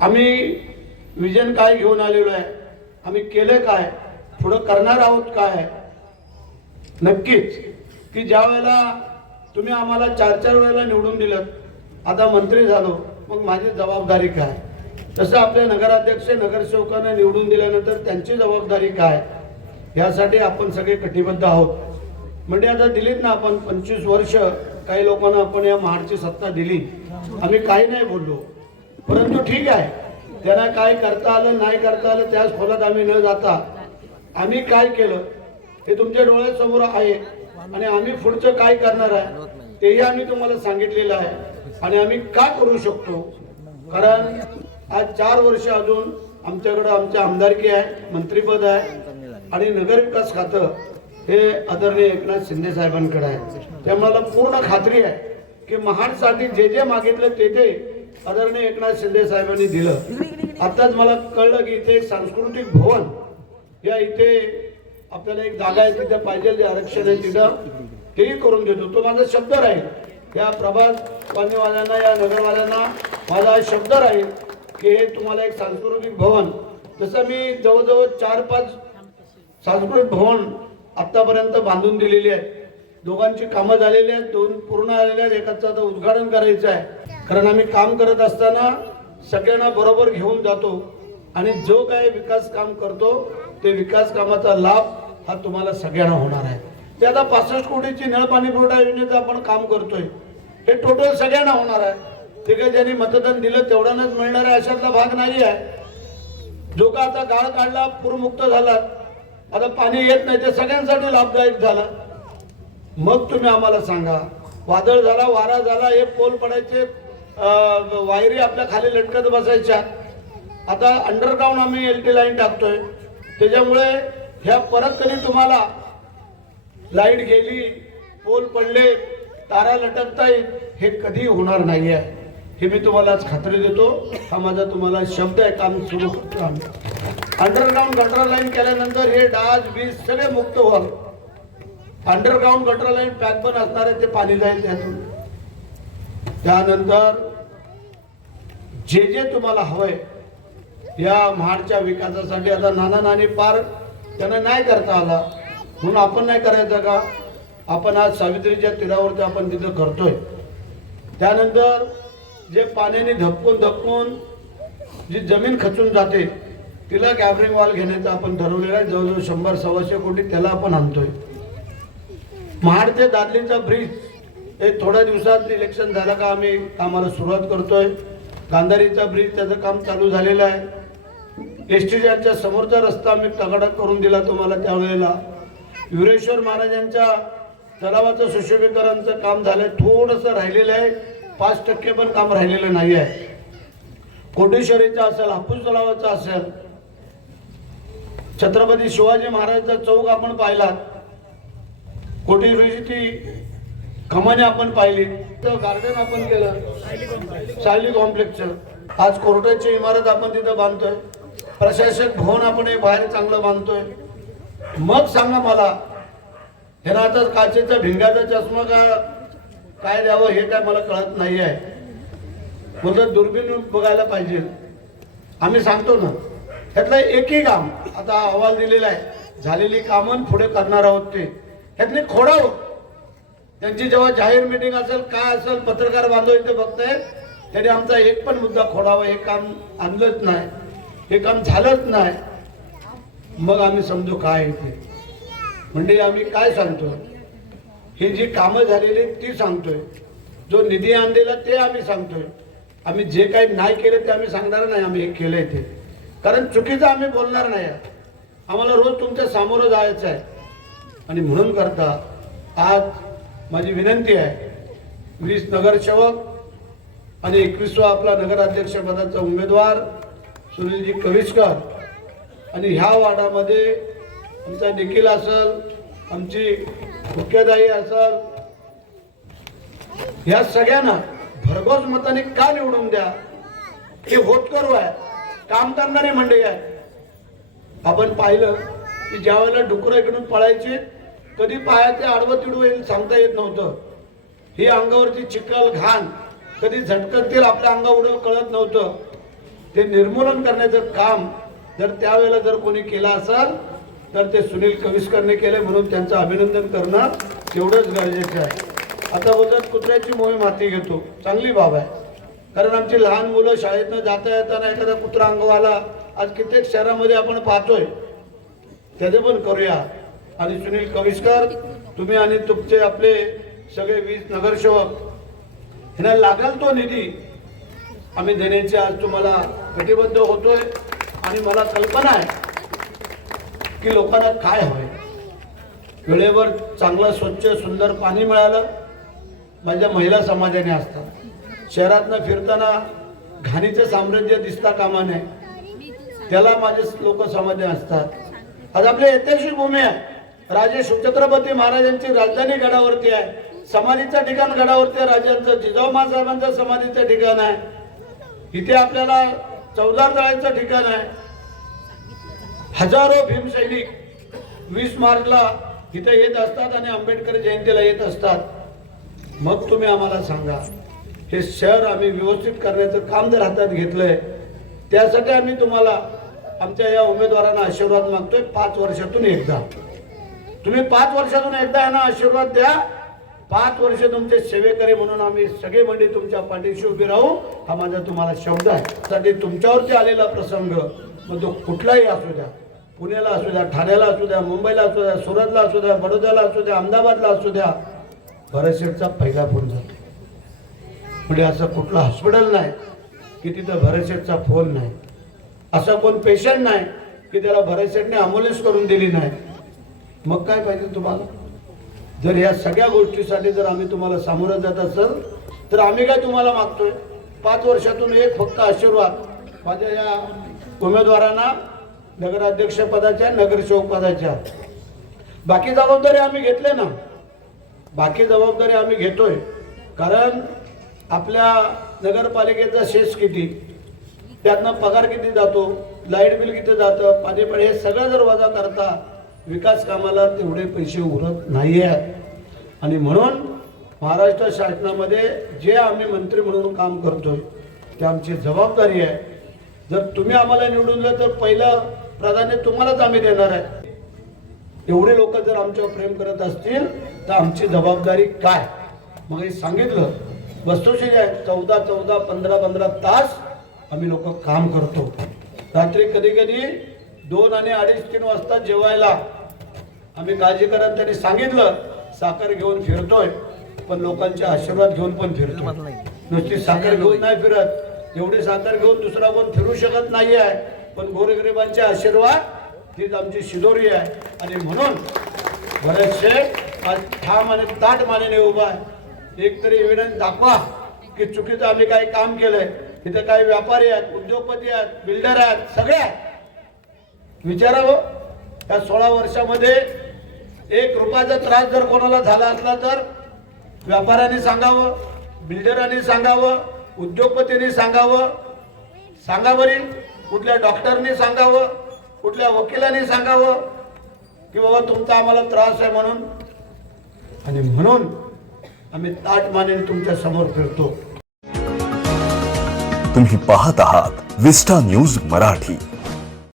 आम्ही विजन काय घेऊन आलेलो आहे, आम्ही केलं काय, पुढं करणार आहोत काय. नक्कीच की ज्या वेळेला तुम्ही आम्हाला 4-4 वेळेला निवडून दिलं, आता मंत्री झालो, मग माझी जबाबदारी काय. तसं आपल्या नगराध्यक्ष नगरसेवकांना निवडून दिल्यानंतर त्यांची जबाबदारी काय, यासाठी आपण सगळे कटिबद्ध आहोत. म्हणजे आता दिलीत ना आपण 25 वर्ष काही लोकांना आपण या महाडची सत्ता दिली, आम्ही काही नाही बोललो. परंतु ठीक आहे, त्यांना काय करता आलं नाही करता आलं त्याच खोलात आम्ही न जाता आम्ही काय केलं हे तुमच्या डोळ्यासमोर आहे. आणि आम्ही पुढचं काय करणार आहे तेही आम्ही तुम्हाला सांगितलेलं आहे. आणि आम्ही का करू शकतो, कारण आज 4 वर्ष अजून आमच्याकडे आमच्या आमदारकी आहे, मंत्रीपद आहे आणि नगरविकास खातं हे आदरणीय एकनाथ शिंदे साहेबांकडे आहे. त्यामुळे मला पूर्ण खात्री आहे की महाडसाठी जे जे मागितलं ते आदरणीय एकनाथ शिंदे साहेबांनी दिलं. आताच मला कळलं की इथे सांस्कृतिक भवन या इथे आपल्याला एक जागा आहे, तिथे पाहिजे जे आरक्षण आहे तिथं तेही करून देतो. तो माझा शब्द राहील या प्रभात कॉलनीवाल्यांना, या नगरवाल्यांना माझा हा शब्द राहील की हे तुम्हाला एक सांस्कृतिक भवन, जसं मी जवळजवळ 4-5 सांस्कृतिक भवन आतापर्यंत बांधून दिलेली आहेत. दोघांची कामं झालेली आहेत, 2 पूर्ण झालेले आहेत, एकाचं आता उद्घाटन करायचं आहे. कारण आम्ही काम करत असताना सगळ्यांना बरोबर घेऊन जातो आणि जो काही विकास काम करतो ते विकास कामाचा लाभ हा तुम्हाला सगळ्यांना होणार आहे. ते आता 65 कोटीची नळ पाणी पुरवठा योजनेचं आपण काम करतोय, हे टोटल सगळ्यांना होणार आहे. ते काही ज्यांनी मतदान दिलं तेवढ्यानंच मिळणार आहे अशातला भाग नाही आहे. जो का आता गाळ काढला, पूरमुक्त झाला, आता पाणी येत नाही, ते सगळ्यांसाठी लाभदायक झालं. मग तुम्ही आम्हाला सांगा, वादळ झाला, वारा झाला, हे पोल पडायचे, वायरी आपल्या खाली लटकत बसायच्या. आता अंडरग्राऊंड आम्ही LT लाईन टाकतोय, त्याच्यामुळे ह्या परत कधी तुम्हाला लाईट गेली, पोल पडले, तारा लटकता येईल, हे कधी होणार नाही आहे. हे मी तुम्हाला आज खात्री देतो. हा माझा तुम्हाला शब्द आहे. काम सुरू करतो आम्ही. अंडरग्राऊंड गटर लाईन केल्यानंतर हे डास बीज सगळे मुक्त व्हाल. अंडरग्राऊंड गटर लाईन पॅक पण असणार आहे, ते पाणी जाईल त्यातून. त्यानंतर जे जे तुम्हाला हवंय या महाडच्या विकासासाठी, आता नाना नानी पार त्यांना नाही करता आला म्हणून आपण नाही करायचं का. आपण आज सावित्रीच्या तीरावरती आपण तिथं करतोय. त्यानंतर जे पाण्याने धपकून जी जमीन खचून जाते तिला गॅबरिंग वॉल घेण्याचं आपण ठरवलेलं आहे. जवळजवळ 100-125 कोटी त्याला आपण आणतोय. महाड ते दादलीचा ब्रिज हे थोड्या दिवसात इलेक्शन झालं का आम्ही कामाला सुरुवात करतोय. गांधारीचा ब्रिज त्याचं काम चालू झालेलं आहे. एसटीच्या समोरचा रस्ता आम्ही तगडा करून दिला तुम्हाला त्यावेळेला. विरेश्वर महाराजांच्या तलावाचं सुशोभीकरणचं काम झालंय, थोडंसं राहिलेलं आहे, 5% पण काम राहिलेलं नाही आहे. कोटेश्वरीचा असेल, हापूस तलावाचा असेल, छत्रपती शिवाजी महाराजांचा चौक आपण पाहिला, कोटेश्वरीची ती कमाने आपण पाहिली, तर गार्डन आपण केलं, सायली कॉम्प्लेक्सचं. आज कोर्टाची इमारत आपण तिथं बांधतोय, प्रशासक भवन आपण हे बाहेर चांगलं बांधतोय. मग सांगा मला, ह्यांना आता काचेचा भिंगाचा चष्मा काय द्यावं हे काय मला कळत नाही आहे. बोलतात दुर्बीण बघायला पाहिजे. आम्ही सांगतो ना, ह्यातलं एकही काम आता अहवाल दिलेला आहे, झालेली कामं पुढे करणार आहोत ते ह्यातले खोडावं. त्यांची जेव्हा जाहीर मीटिंग असेल, काय असेल, पत्रकार बांधव इथे बघताय, त्याने आमचा एक पण मुद्दा खोडावा, हे काम आणलंच नाही, हे काम झालंच नाही, मग आम्ही समजू काय येते. म्हणजे आम्ही काय सांगतो, ही जी कामं झालेली ती सांगतोय, जो निधी आणलेला ते आम्ही सांगतोय. आम्ही जे काही नाही केले ते आम्ही सांगणार नाही आम्ही हे केलंय ते, कारण चुकीचं आम्ही बोलणार नाही. आम्हाला रोज तुमच्या सामोरं जायचं आहे. आणि म्हणून करता आज माझी विनंती आहे, 20 नगरसेवक आणि 21वा आपला नगराध्यक्षपदाचा उमेदवार सुनीलजी कविस्कर, आणि ह्या वार्डामध्ये आमचा निखिल असेल, आमची मुख्यादाई असेल, ह्या सगळ्यांना भरघोस मताने का निवडून द्या. हे होतकरू आहे, काम करणारी मंडळी आहे. आपण पाहिलं की ज्या वेळेला डुकरं इकडून पळायचे, कधी पायाचे आडवं तिडवं येईल सांगता येत नव्हतं. ही अंगावरची चिखल घाण कधी झटकतील आपल्या अंगावर कळत नव्हतं. ते निर्मूलन करण्याचं काम जर त्यावेळेला जर कोणी केलं असेल तर ते सुनील कविस्करने केले, म्हणून त्यांचं अभिनंदन करणं तेवढंच गरजेचं आहे. आता बोलतात कुत्र्याची मोहीम हाती घेतो, चांगली बाब आहे. कारण आमची लहान मुलं शाळेतनं जाता येताना एखादा कुत्रा अंगवाला आज कित्येक शहरामध्ये आपण पाहतोय, त्याचे पण करूया. आणि सुनील कविस्कर तुम्ही आणि तुमचे आपले सगळे 20 नगरसेवक ह्यांना लागेल तो निधी आम्ही देण्याची आज तुम्हाला कटिबद्ध होतोय. आणि मला कल्पना आहे की लोकांना काय हवंय, वेळेवर चांगलं स्वच्छ सुंदर पाणी मिळालं. माझ्या महिला समाजाने असतात, शहरातनं फिरताना घाणीचं साम्राज्य दिसता कामा नये, त्याला माझे लोक समाज असतात. आज आपली ऐतिहासिक भूमी आहे, राजे शिवछत्रपती महाराजांची राजधानी गडावरती आहे, समाधीचं ठिकाण गडावरती आहे, राजांचं जिजाऊ महासाहेबांचं समाधीचं ठिकाण आहे. इथे आपल्याला चौदार तळ्याचं ठिकाण आहे. हजारो भीमसैनिक 20 मार्चला इथे येत असतात आणि आंबेडकर जयंतीला येत असतात. मग तुम्ही आम्हाला सांगा, हे शहर आम्ही व्यवस्थित करण्याचं काम जर हातात घेतलंय, त्यासाठी आम्ही तुम्हाला आमच्या या उमेदवारांना आशीर्वाद मागतोय. 5 वर्षातून एकदा तुम्ही 5 वर्षातून एकदा यांना आशीर्वाद द्या. 5 वर्ष तुमचे सेवेकरी म्हणून आम्ही सगळे मंडळी तुमच्या पाठीशी उभी राहू, हा माझा तुम्हाला शब्द आहे. साठी तुमच्यावरती आलेला प्रसंग मग तो कुठलाही असू द्या, पुण्याला असू द्या, ठाण्याला असू द्या, मुंबईला असू द्या, सुरतला असू द्या, बडोद्याला असू द्या, अहमदाबादला असू द्या, भरतशेठचा फायदा फोन जातो. म्हणजे असं कुठलं हॉस्पिटल नाही की तिथं भरतशेठचा फोन नाही, असा कोण पेशंट नाही की त्याला भरतशेठने ॲम्ब्युलन्स करून दिली नाही. मग काय पाहिजे तुम्हाला? जर या सगळ्या गोष्टीसाठी जर आम्ही तुम्हाला सामोरं जात असेल तर आम्ही काय तुम्हाला मागतोय, 5 वर्षातून एक फक्त आशीर्वाद माझ्या या उमेदवारांना, नगराध्यक्ष पदाच्या, नगरसेवक पदाच्या. बाकी जबाबदारी आम्ही घेतले ना, बाकी जबाबदारी आम्ही घेतोय. कारण आपल्या नगरपालिकेचा शेष किती, त्यातनं पगार किती जातो, लाईट बिल किती जातं, पाणी हे सगळं जर वजा करता विकास कामाला तेवढे पैसे उरत नाही आहेत. आणि म्हणून महाराष्ट्र शासनामध्ये जे आम्ही मंत्री म्हणून काम करतोय ते आमची जबाबदारी आहे. जर तुम्ही आम्हाला निवडून दिलं तर पहिलं प्राधान्य तुम्हालाच आम्ही देणार आहे. एवढे लोक जर आमच्यावर प्रेम करत असतील तर आमची जबाबदारी काय? मग हे सांगितलं, वस्तुस्थिती आहे. 14 15 तास आम्ही लोक काम करतो. रात्री कधी कधी 2 आणि 2:30-3 वाजता जेवायला आम्ही काळजी करत त्यांनी सांगितलं साखर घेऊन फिरतोय, पण लोकांचे आशीर्वाद घेऊन पण फिरतोय. नुसती साखर घेऊन नाही फिरत, एवढी साखर घेऊन दुसरा कोण फिरू शकत नाही आहे, पण गोरगरिबांचे आशीर्वाद हीच आमची शिदोरी आहे. आणि म्हणून बरेचसे आज ठाम आणि ताट मानेने उभा आहे. एक तरी एव्हिडन्स दाखवा की चुकीचं आम्ही काही काम केलंय. इथे काही व्यापारी आहेत, उद्योगपती आहेत, बिल्डर आहेत, सगळे आहेत. विचारावं, या 16 वर्षामध्ये 1 रुपयाचा त्रास जर कोणाला झाला असला तर व्यापाऱ्यांनी सांगावं, बिल्डरांनी सांगावं, उद्योगपतींनी सांगावं. सांगा बरी, कुठल्या डॉक्टरनी सांगावं, कुठल्या वकिलांनी सांगावं की बाबा तुमचा आम्हाला त्रास आहे म्हणून. आणि म्हणून आम्ही ताट मानेने तुमच्या समोर फिरतो. तुम्ही पाहत आहात विस्टा न्यूज मराठी.